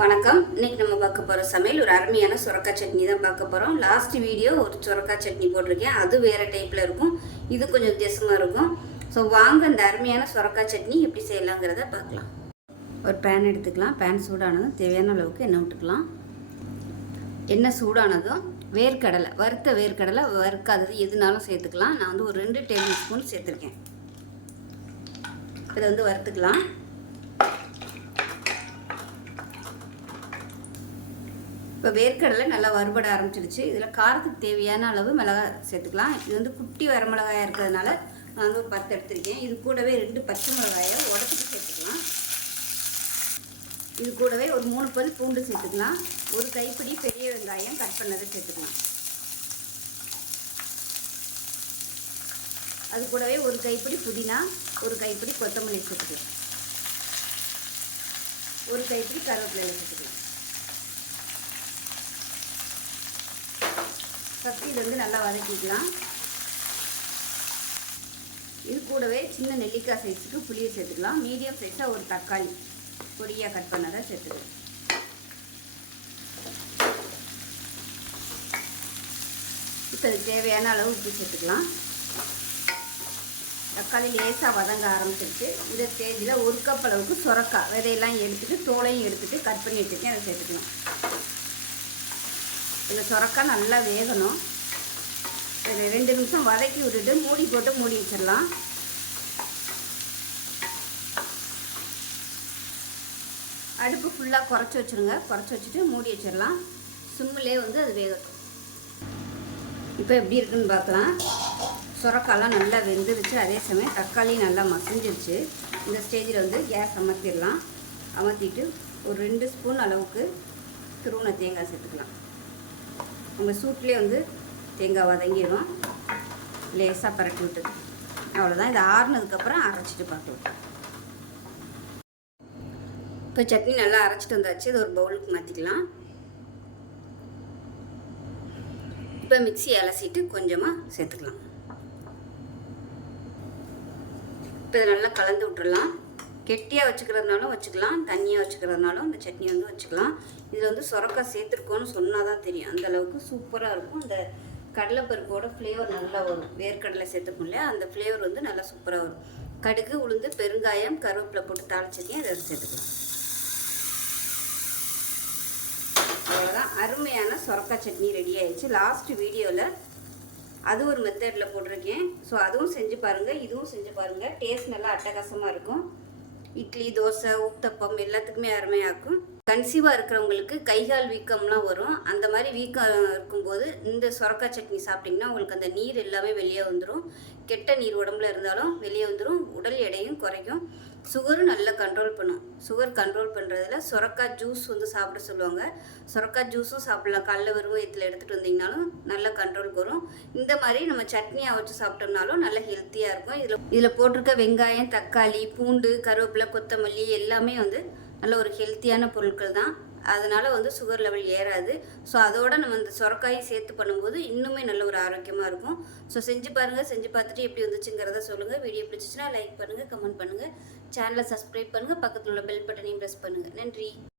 வணக்கம். இன்னைக்கு நம்ம பார்க்க போகிற சமையல் ஒரு அருமையான சுரக்காய் சட்னி தான் பார்க்க போகிறோம் லாஸ்ட் வீடியோ ஒரு சுரக்காய் சட்னி போட்டிருக்கேன். அது வேறு டைப்பில் இருக்கும். இது கொஞ்சம் வித்தியாசமாக இருக்கும். ஸோ வாங்க இந்த அருமையான சுரக்காய் சட்னி எப்படி செய்யலாங்கிறத பார்க்கலாம். ஒரு பேன் எடுத்துக்கலாம். பேன் சூடானதும் தேவையான அளவுக்கு எண்ணெய் விட்டுக்கலாம். எண்ணெய் சூடானதும் வேர்க்கடலை வறுத்த வேர்க்கடலை வறுக்காதது எதுனாலும் சேர்த்துக்கலாம். நான் வந்து ஒரு ரெண்டு டேபிள் ஸ்பூன் சேர்த்துருக்கேன். இதை வந்து வறுத்துக்கலாம். இப்போ வேர்க்கடலை நல்லா வறுபட ஆரம்பிச்சிருச்சு. இதில் காரத்துக்கு தேவையான அளவு மிளகாய் சேர்த்துக்கலாம். இது வந்து குட்டி வரமிளகாயாக இருக்கிறதுனால நான் வந்து ஒரு பத்து எடுத்திருக்கேன். இது கூடவே ரெண்டு பச்சை மிளகாயை உடச்சிட்டு சேர்த்துக்கலாம். இது கூடவே ஒரு மூணு பல் பூண்டு சேர்த்துக்கலாம். ஒரு கைப்பிடி பெரிய வெங்காயம் கட் பண்ணதை சேர்த்துக்கலாம். அது கூடவே ஒரு கைப்பிடி புதினா ஒரு கைப்பிடி கொத்தமல்லி சேர்த்துக்கலாம். ஒரு கைப்பிடி கருவேப்பிலை சேர்த்துக்கலாம். ஃபஸ்ட்டு இது வந்து நல்லா வதக்கிக்கலாம். இது கூடவே சின்ன நெல்லிக்காய் சைஸுக்கு புளியை சேர்த்துக்கலாம். மீடியம் சைஸாக ஒரு தக்காளி பொடியாக கட் பண்ணதை சேர்த்துக்கலாம். இப்போ அதுக்கு தேவையான அளவு உப்பு சேர்த்துக்கலாம். தக்காளி லேசாக வதங்க ஆரம்பிச்சிருச்சு. இந்த ஸ்டேஜில் ஒரு கப் அளவுக்கு சுரக்காய் விதையெல்லாம் எடுத்துட்டு தோலையும் எடுத்துகிட்டு கட் பண்ணி வச்சுருக்கேன். அதை சேர்த்துக்கலாம். இந்த சுரக்காய் நல்லா வேகணும். ஒரு ரெண்டு நிமிஷம் வதக்கி விட்டுட்டு மூடி போட்டு மூடி வச்சிடலாம். அடுப்பு ஃபுல்லாக குறைச்சி வச்சுருங்க. குறைச்சி வச்சுட்டு மூடி வச்சிடலாம். சிம்மிலே வந்து அது வேகட்டும். இப்போ எப்படி இருக்குன்னு பார்க்கலாம். சுரக்காலாம் நல்லா வெந்துருச்சு. அதே சமயம் தக்காளி நல்லா மசிஞ்சிருச்சு. இந்த ஸ்டேஜில் வந்து கேஸ் அமர்த்திடலாம். அமர்த்திட்டு ஒரு ரெண்டு ஸ்பூன் அளவுக்கு திருவுண தேங்காய் சேர்த்துக்கலாம். உங்கள் சூட்லேயே வந்து தேங்காய் வதங்கிடும். லேசாக பரட்டி விட்டு அவ்வளோதான் இது ஆறுனதுக்கப்புறம் அரைச்சிட்டு பார்க்கலாம் இப்போ சட்னி நல்லா அரைச்சிட்டு வந்தாச்சு. இது ஒரு பவுலுக்கு மாற்றிக்கலாம் இப்போ மிக்சி அலசிட்டு கொஞ்சமாக சேர்த்துக்கலாம். இப்போ இதை நல்லா கலந்து விட்டுடலாம் கெட்டியாக வச்சுக்கிறதுனாலும் வச்சுக்கலாம் தண்ணியாக வச்சுக்கிறதுனாலும் அந்த சட்னி வந்து வச்சுக்கலாம். இதில் வந்து சுரக்காய் சேர்த்துருக்கோன்னு சொன்னால் தான் தெரியும். அந்த அளவுக்கு சூப்பராக இருக்கும். அந்த கடலைப்பருப்போட ஃப்ளேவர் நல்லா வரும். வேர்க்கடலை சேர்த்துக்கும் இல்லையா? அந்த ஃப்ளேவர் வந்து நல்லா சூப்பராக வரும். கடுகு உளுந்து பெருங்காயம் கருவேப்பிலை போட்டு தாளிச்சதையும் அதை சேர்த்துக்கலாம். அவ்வளோதான் அருமையான சுரக்காய் சட்னி ரெடி ஆயிடுச்சு. லாஸ்ட் வீடியோவில் அது ஒரு மெத்தடில் போட்டிருக்கேன். ஸோ அதுவும் செஞ்சு பாருங்கள் இதுவும் செஞ்சு பாருங்கள் டேஸ்ட் நல்லா அட்டகாசமாக இருக்கும். இட்லி தோசை ஊத்தப்பம் எல்லாத்துக்குமே அருமையாக்கும். கன்சீவாக இருக்கிறவங்களுக்கு கைகால் வீக்கம்லாம் வரும். அந்த மாதிரி வீக்கம் இருக்கும்போது இந்த சுரக்காய் சட்னி சாப்பிட்டிங்கன்னா உங்களுக்கு அந்த நீர் எல்லாமே வெளியே வந்துடும் கெட்ட நீர் உடம்புல இருந்தாலும் வெளியே வந்துடும் உடல் எடையும் குறைக்கும் சுகரும் நல்லா கண்ட்ரோல் பண்ணும். சுகர் கண்ட்ரோல் பண்ணுறதுல சுரக்காய் ஜூஸ் வந்து சாப்பிட சொல்லுவாங்க. சுரக்காய் ஜூஸும் சாப்பிடலாம். கடல வெறும் இதில் எடுத்துகிட்டு வந்தீங்கனாலும் நல்லா கண்ட்ரோலுக்கு வரும். இந்த மாதிரி நம்ம சட்னியாக வச்சு சாப்பிட்டோம்னாலும் நல்லா ஹெல்த்தியாக இருக்கும். இதில் இதில் போட்டிருக்க வெங்காயம் தக்காளி பூண்டு கருவேப்பிலை கொத்தமல்லி எல்லாமே வந்து நல்ல ஒரு ஹெல்த்தியான பொருட்கள் தான் அதனால் வந்து சுகர் லெவல் ஏறாது. ஸோ அதோட நம்ம இந்த சொரக்காயை சேர்த்து பண்ணும்போது இன்னுமே நல்ல ஒரு ஆரோக்கியமாக இருக்கும். ஸோ செஞ்சு பாருங்கள் செஞ்சு பார்த்துட்டு எப்படி வந்துச்சுங்கிறத சொல்லுங்கள் வீடியோ பிடிச்சிச்சுன்னா லைக் பண்ணுங்கள் கமெண்ட் பண்ணுங்கள் சேனலை சப்ஸ்கிரைப் பண்ணுங்கள் பக்கத்தில் உள்ள பெல் பட்டனையும் ப்ரெஸ் பண்ணுங்கள் நன்றி.